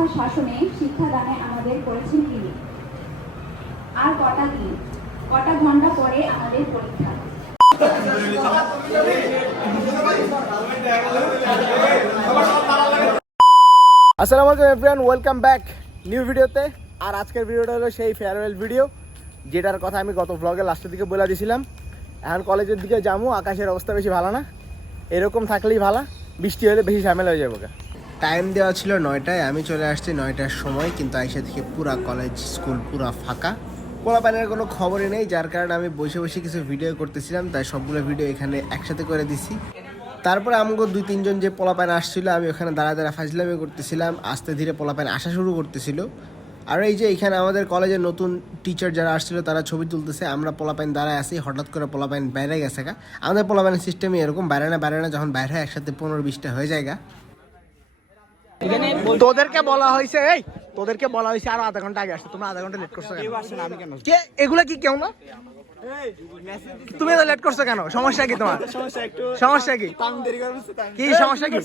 মাথার শাসনে শিক্ষাদানে আমাদের করেছেন তিনি। আর কটা দিন? কটা ঘণ্টা পরে আমাদের পরীক্ষা। আসসালামু আলাইকুম এভরিওয়ান ওয়েলকাম ব্যাক নিউ ভিডিওতে আর আজকের ভিডিওটা হলো সেই ফেয়ারওয়েল ভিডিও যেটার কথা আমি গত ব্লগের লাস্টের দিকে বলে দিয়েছিলাম এখন কলেজের দিকে যাব, আকাশের অবস্থা বেশি ভালো না। এরকম থাকলেই ভালো, বৃষ্টি হলে বেশি ঝামেলা হয়ে যাবে টাইম দেওয়া ছিল নয়টায়, আমি চলে আসছি নয়টার সময়, কিন্তু আইসা থেকে পুরা কলেজ স্কুল পুরা ফাঁকা। পোলাপানের কোনো খবরই নেই, যার কারণে আমি বসে বসে কিছু ভিডিও করতেছিলাম, তাই সবগুলো ভিডিও এখানে একসাথে করে দিছি। তারপরে আমাকে দুই তিনজন যে পোলাপান আসছিল, আমি ওখানে দাঁড়া দাঁড়া ফাজলামি করতেছিলাম, আস্তে ধীরে পোলাপান আসা শুরু করতেছিল। আর এই যে এখানে আমাদের কলেজের নতুন টিচার যারা আসছিল, তারা ছবি তুলতেছে, আমরা পোলাপাইন দাঁড়ায় আসি হঠাৎ করে পোলাপাইন বাইরে গেছে গা। আমাদের পোলাপাইনের সিস্টেমই এরকম, বাইরে না বাইরে না, যখন বাইরে একসাথে পনেরো বিশটা হয়ে যায় গা। তোদেরকে বলা হয়েছে এই তোদেরকে বলা হয়েছে আরও আধা ঘণ্টা আগে আসছে তোমরা আধা ঘণ্টা লেট করছ কেন? কে? এগুলা কি কেউ না? তুমি তো লেট করছ কেন? সমস্যা কি তোমার? সমস্যা কি? কি সমস্যা কি?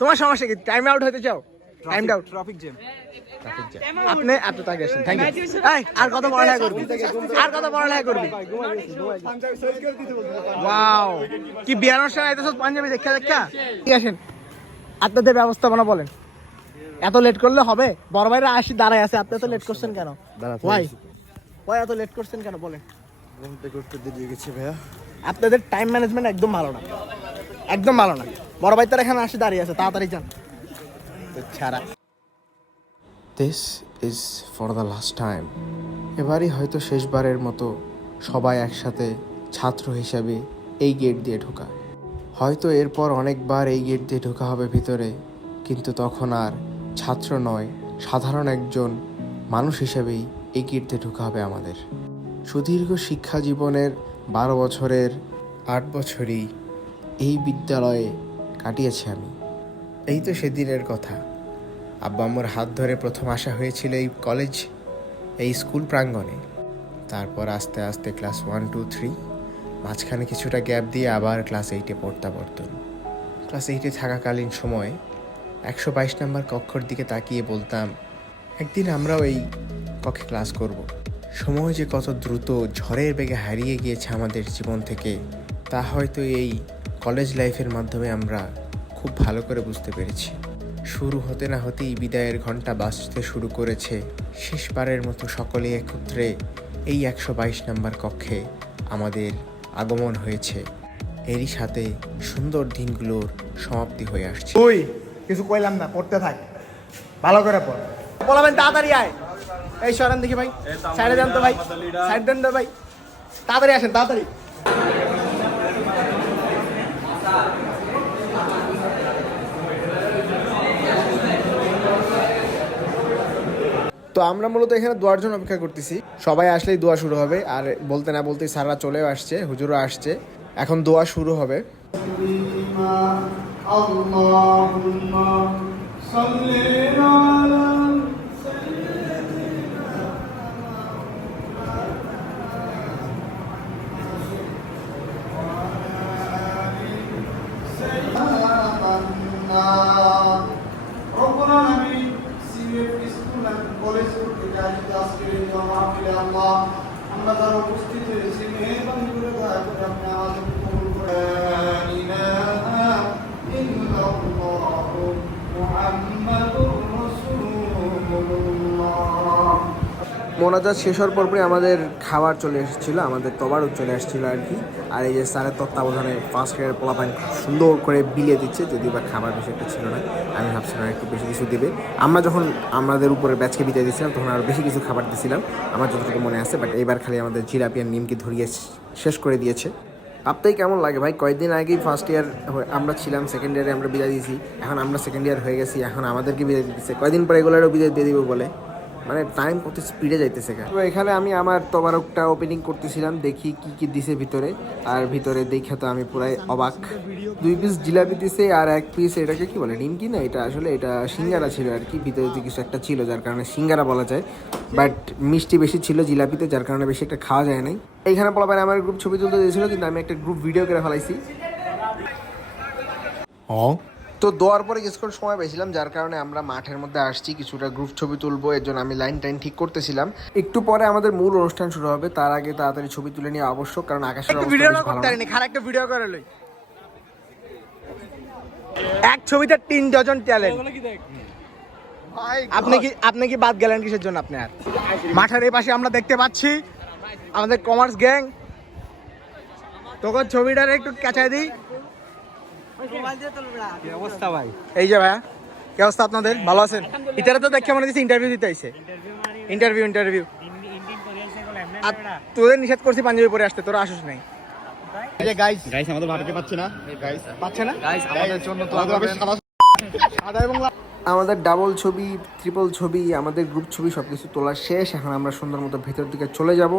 তোমার সমস্যা কি? টাইম আউট হতে চাও? টাইম আউট ট্রাফিক জ্যাম আপনি আসেন থ্যাংক ইউ এই আর কত পড়ালেখা করবি? আর কত পড়ালেখা করবি? ওয়াও কি বিয়ার অনুষ্ঠান আইতেছ পাঞ্জাবি দেখা দেখা? ঠিক আছেন আপনাদের ব্যবস্থাপনা বলেন। এত লেট করলে হবে? বড় ভাইরা আসি দাঁড়ায় আছে আপনি এত লেট করছেন কেন? ভাই ভাই এত লেট করছেন কেন? বলেন। ঘুমতে করতে দেরি গেছে ভাইয়া। আপনাদের টাইম ম্যানেজমেন্ট একদম ভালো না। একদম ভালো না। বড় ভাই তার এখানে আসি দাঁড়িয়ে আছে তাড়াতাড়ি যান। তো ছাড়া। This is for the last time এবারই হয়তো শেষবারের মতো সবাই একসাথে ছাত্র হিসাবে এই গেট দিয়ে ঢোকা হয়তো এরপর অনেকবার এই গেট দিয়ে ঢোকা হবে ভিতরে কিন্তু তখন আর ছাত্র নয়, সাধারণ একজন মানুষ হিসেবেই এই দিয়ে ঢোকা হবে আমাদের। সুদীর্ঘ শিক্ষা জীবনের বারো বছরের আট বছরই এই বিদ্যালয়ে কাটিয়েছি আমি। এই তো সেদিনের কথা। আব্বা আম্মুর হাত ধরে প্রথম আসা হয়েছিল এই কলেজ, এই স্কুল প্রাঙ্গণে। তারপর আস্তে আস্তে ক্লাস ওয়ান, টু, থ্রি, মাঝখানে কিছুটা গ্যাপ দিয়ে আবার ক্লাস এইটে পড়তা পড়তুন ক্লাস এইটে থাকাকালীন সময় একশো বাইশ নম্বর কক্ষর দিকে তাকিয়ে বলতাম, একদিন আমরাও এই কক্ষে ক্লাস করব। সময় যে কত দ্রুত ঝড়ের বেগে হারিয়ে গিয়েছে আমাদের জীবন থেকে, তা হয়তো এই কলেজ লাইফের মাধ্যমে আমরা খুব ভালো করে বুঝতে পেরেছি। শুরু হতে না হতেই বিদায়ের ঘণ্টা বাঁচতে শুরু করেছে। শেষবারের মতো সকলে একত্রে এই একশো বাইশ নম্বর কক্ষে আমাদের আগমন হয়েছে। এরই সাথে সুন্দর দিনগুলোর সমাপ্তি হয়ে আসছে। তুই কিছু কইলাম না পড়তে থাক। ভালো করে পড়। বলাবেন তাড়াতাড়ি আয়। এই সরেন দেখি ভাই সাইডে দেন তো ভাই সাইড দেন তো ভাই। তাড়াতাড়ি আসেন তাড়াতাড়ি। তো আমরা মূলত এখানে দোয়ার জন্য অপেক্ষা করতেছি। সবাই আসলেই দোয়া শুরু হবে আর বলতে না বলতেই সারা চলেও আসছে হুজুরও আসছে। এখন দোয়া শুরু হবে। اللهم صل على রব্বুল আলামিন সিএফ স্কুল এন্ড কলেজ থেকে আয়োজিত আজকের এই মাহফিলে আল্লাহ আমরা যারা উপস্থিত হয়েছি মেহরবানি করে দয়া করে আপনি আমাদের কবুল করে মোনাজাত শেষ হওয়ার পরপরই আমাদের খাবার চলে এসেছিল, আমাদের তবারও চলে আসছিল আর কি। আর এই যে স্যারের তত্ত্বাবধানে ফার্স্ট ইয়ারের পোলাপান সুন্দর করে বিলিয়ে দিচ্ছে, যদিও বা খাবার বেশি একটা ছিল না, আমি ভাবছিলাম একটু বেশি কিছু দেবে। আমরা যখন আমাদের উপরে ব্যাচকে বিদায় দিয়েছিলাম, তখন আরও বেশি কিছু খাবার দিয়েছিলাম, আমার যতটুকু মনে আছে বাট এবার খালি আমাদের জিলাপি আর নিমকি ধরিয়ে শেষ করে দিয়েছে। আপনাই কেমন লাগে? ভাই, কয়েকদিন আগেই ফার্স্ট ইয়ার আমরা ছিলাম সেকেন্ড ইয়ারে আমরা বিদায় দিয়েছি। এখন আমরা সেকেন্ড ইয়ার হয়ে গেছি, এখন আমাদেরকে বিদায় দিচ্ছে কয়দিন পরে এগুলোরও বিদায় দিয়ে দিব বলে? মানে টাইম কত স্পিডে যাইতেছে তো এখানে আমি আমার তবারকটা ওপেনিং করতেছিলাম দেখি কি কি দিছে ভিতরে। আর ভিতরে দেখে তো আমি পুরাই অবাক। দুই পিস জিলাপি দিছে আর এক পিস এটাকে কি বলে নিমকি? না এটা আসলে এটা সিঙ্গারা ছিল আর কি। ভিতরে যে কিছু একটা ছিল যার কারণে সিঙ্গারা বলা যায়। বাট মিষ্টি বেশি ছিল জিলাপিতে যার কারণে বেশি একটা খাওয়া যায় নাই। এইখানে বলা আমার গ্রুপ ছবি তুলতে দিয়েছিল কিন্তু আমি একটা গ্রুপ ভিডিও করে ফেলাইছি। ও? তো দোয়ার পরে কিছুক্ষণ সময় পেয়েছিলাম যার কারণে আমরা মাঠের মধ্যে আসছি কিছুটা গ্রুপ ছবি তুলবো এর জন্য আমি লাইন টাইন ঠিক করতেছিলাম। একটু পরে আমাদের মূল অনুষ্ঠান শুরু হবে তার আগে তাড়াতাড়ি ছবি তুলে নিয়ে আবশ্যক কারণ আকাশের ভিডিও বেশ না ভালো করতে পারিনি খারাপ একটা ভিডিও করে লই। এক ছবিতে তিন ডজন ট্যালেন্ট আপনি কি আপনি কি বাদ গেলেন কিসের জন্য আপনি আর? মাঠের এই পাশে আমরা দেখতে পাচ্ছি আমাদের কমার্স গ্যাং তখন ছবিটার একটু ক্যাচাই দিই। এই যে ভাইয়া কি অবস্থা আপনাদের? ভালো আছেন? ইতারা তো দেখে মনে হচ্ছে ইন্টারভিউ দিতে আইছে। ইন্টারভিউ ইন্টারভিউ আর তোদের নিষেধ করছি পাঞ্জাবি পরে আসতে তোরা আসিস নাই। এই যে গাইস গাইস আমাদের ভাটাতে পাচ্ছে না? গাইস পাচ্ছে না? গাইস আমাদের জন্য তো সাদা সাদা এবং লাল। আমাদের ডাবল ছবি ট্রিপল ছবি আমাদের গ্রুপ ছবি সব কিছু তোলা শেষ। এখন আমরা সুন্দর মতো ভেতর দিকে চলে যাব।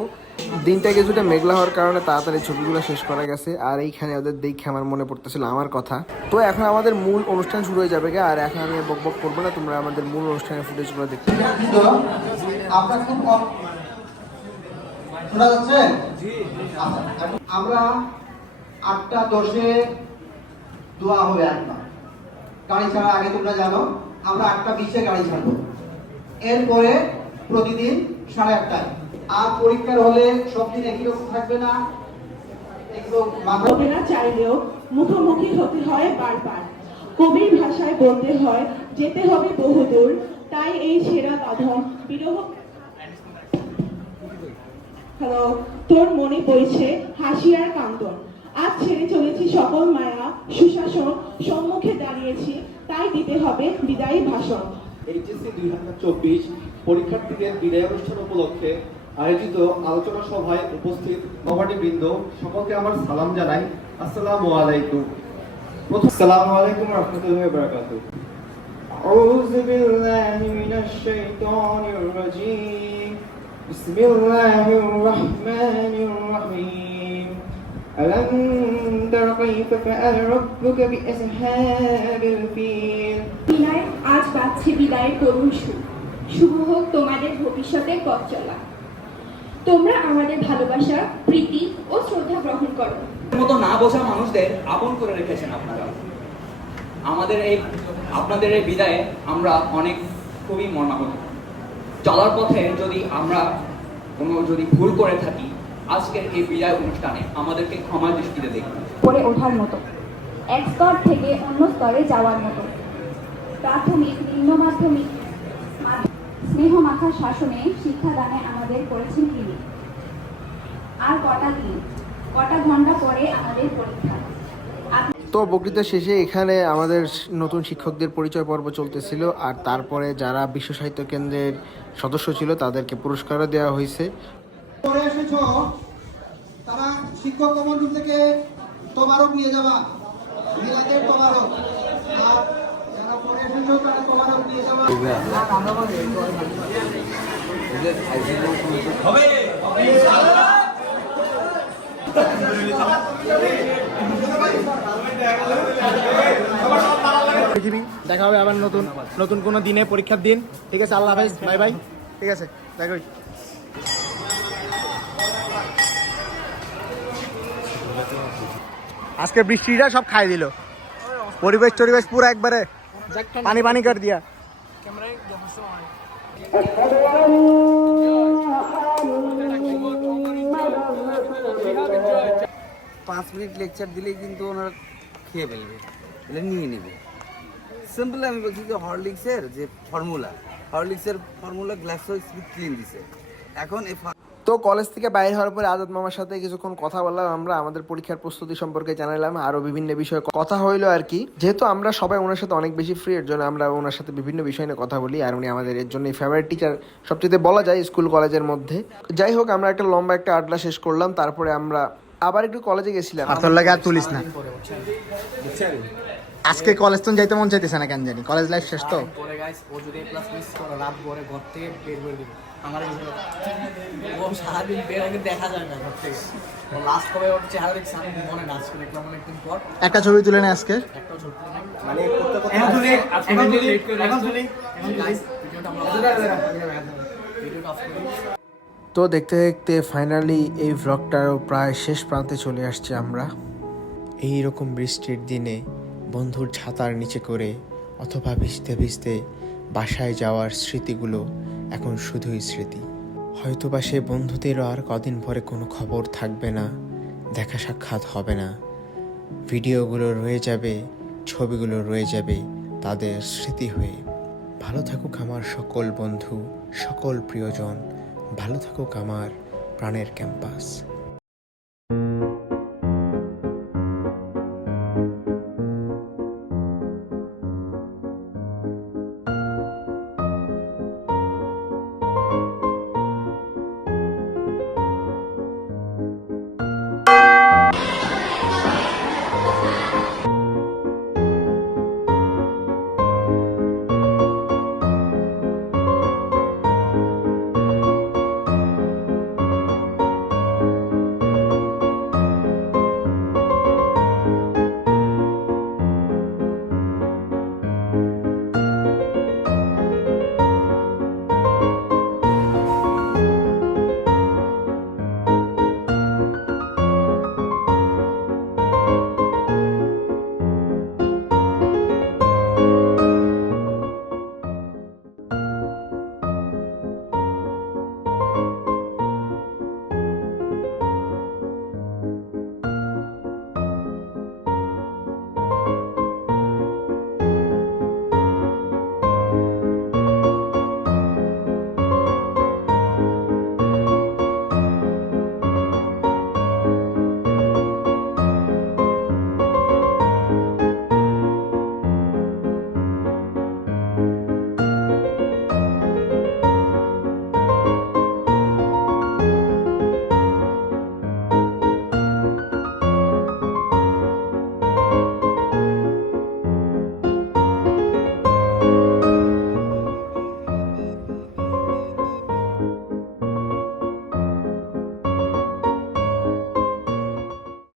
দিনটা কিছুটা মেঘলা হওয়ার কারণে তাড়াতাড়ি ছবিগুলো শেষ করা গেছে। আর এইখানে ওদের দেখে আমার মনে পড়তেছিল আমার কথা। তো এখন আমাদের মূল অনুষ্ঠান শুরু হয়ে যাবে গে, আর এখন আমি বক বক করব না তোমরা আমাদের মূল অনুষ্ঠানের ফুটেজগুলো দেখতে আমরা আটটা দশে দোয়া হবে একবার। গাড়ি ছাড়া আগে তোমরা জানো আমরা আটটা বিশে গাড়ি ছাড়বো। এরপরে প্রতিদিন সাড়ে আটটায়। আর পরীক্ষার হলে সব একই রকম থাকবে না? না, চাইলেও মুখোমুখি হতে হয় বারবার। কবির ভাষায় বলতে হয়, যেতে হবে বহুদূর। তাই এই সেরা বাঁধন বিরহ হ্যালো তোর মনে পড়েছে হাসি আর কান্দন। আজ ছেড়ে চলেছি সকল মায়া, সুশাসন, সম্মুখে দাঁড়িয়েছি তাই দিতে হবে বিদায়ী ভাষণ এইচএসসি দুই হাজার চব্বিশ পরীক্ষার্থীদের বিদায় অনুষ্ঠান উপলক্ষে আয়োজিত আলোচনা সভায় উপস্থিত নবাটি বৃন্দ সকলকে আমার সালাম জানাই আসসালামু আলাইকুম প্রথম আসসালামু আলাইকুম রহমতুল্লাহি ওয়া বারাকাতুহু أعوذ بالله من الشيطان الرجيم بسم الله الرحمن الرحيم ألم تر كيف فعل ربك بأصحاب الفيل বিদায় আজ বাজছে বিদায়ের করুণ সুর শুভ হোক তোমাদের ভবিষ্যতের পথ চলা তোমরা আমাদের ভালোবাসা প্রীতি ও শ্রদ্ধা গ্রহণ করো মতো না বোঝা মানুষদের আপন করে রেখেছেন আপনারা আমাদের এই আপনাদের এই বিদায়ে আমরা অনেক খুবই মর্মাহত চলার পথে যদি আমরা কোনো যদি ভুল করে থাকি আজকের এই বিদায় অনুষ্ঠানে আমাদেরকে ক্ষমা দৃষ্টিতে দেখুন। করে ওঠার মতো এক স্তর থেকে অন্য স্তরে যাওয়ার মতো। প্রাথমিক নিম্ন মাধ্যমিক স্নেহ মাখা শাসনে শিক্ষাদানে আমাদের করেছেন তিনি। আর কটা দিন কটা ঘণ্টা পরে আমাদের পরীক্ষা। তো বক্তৃতা শেষে এখানে আমাদের নতুন শিক্ষকদের পরিচয় পর্ব চলতেছিল আর তারপরে যারা বিশ্ব সাহিত্য কেন্দ্রের সদস্য ছিল তাদেরকে পুরস্কারও দেওয়া হয়েছে। পরে এসেছ তারা শিক্ষক থেকে তোমারও নিয়ে যাবা। মিলাদের তোমারও আর যারা পরে এসেছ তারা তোমারও নিয়ে যাবা। পৃথিবী দেখা হবে আবার নতুন নতুন কোনো দিনে পরীক্ষার দিন। ঠিক আছে আল্লাহ হাফেজ বাই বাই। ঠিক আছে দেখা আজকে বৃষ্টিটা সব খাই দিল। পরিবেশ টরিবেশ পুরো একবারে পানি পানি কর দিয়া। পাঁচ মিনিট লেকচার দিলেই কিন্তু ওনারা খেয়ে ফেলবে এটা নিয়ে নেবে। সিম্পল আমি বলছি যে হরলিক্সের যে ফর্মুলা হরলিক্সের ফর্মুলা গ্লাসো স্পিড ক্লিন দিছে। এখন এই তো কলেজ থেকে বাইরে হওয়ার পরে আজাদ মামার সাথে কিছুক্ষণ কথা বললাম আমরা আমাদের পরীক্ষার প্রস্তুতি সম্পর্কে জানালাম আরও বিভিন্ন বিষয়ে কথা হইল আর কি। যেহেতু আমরা সবাই ওনার সাথে অনেক বেশি ফ্রি এর জন্য আমরা ওনার সাথে বিভিন্ন বিষয় নিয়ে কথা বলি আর উনি আমাদের এর জন্য ফেভারিট টিচার সবচেয়ে বলা যায় স্কুল কলেজের মধ্যে। যাই হোক আমরা একটা লম্বা একটা আড্ডা শেষ করলাম তারপরে আমরা আবার একটু কলেজে গেছিলাম। আর তোর লাগে আর তুলিস না। আজকে কলেজ তো যাইতে মন চাইতেছে না কেন জানি? কলেজ লাইফ শেষ তো। ও যদি ক্লাস মিস করে রাত ভরে ঘর থেকে বের করে দিবে আমার ও সারাদিন বের আগে দেখা যায় না ঘর থেকে। লাস্ট কবে ওর চেহারা দেখছি আমি মনে নাচ করে দেখলাম অনেকদিন পর। একটা ছবি তুলে নে আজকে। একটাও ছোট মানে এখন তুলি এখন তুলি এখন তুলি। এখন গাইস ভিডিওটা আমরা ভিডিওটা অফ করি। তো দেখতে দেখতে ফাইনালি এই ভ্লগটারও প্রায় শেষ প্রান্তে চলে আসছি আমরা। এই রকম বৃষ্টির দিনে বন্ধুর ছাতার নিচে করে অথবা ভিজতে ভিজতে বাসায় যাওয়ার স্মৃতিগুলো এখন শুধুই স্মৃতি। হয়তোবা সে বন্ধুদেরও আর কদিন পরে কোনো খবর থাকবে না, দেখা সাক্ষাৎ হবে না। ভিডিওগুলো রয়ে যাবে, ছবিগুলো রয়ে যাবে তাদের স্মৃতি হয়ে। ভালো থাকুক আমার সকল বন্ধু, সকল প্রিয়জন। ভালো থাকুক আমার প্রাণের ক্যাম্পাস।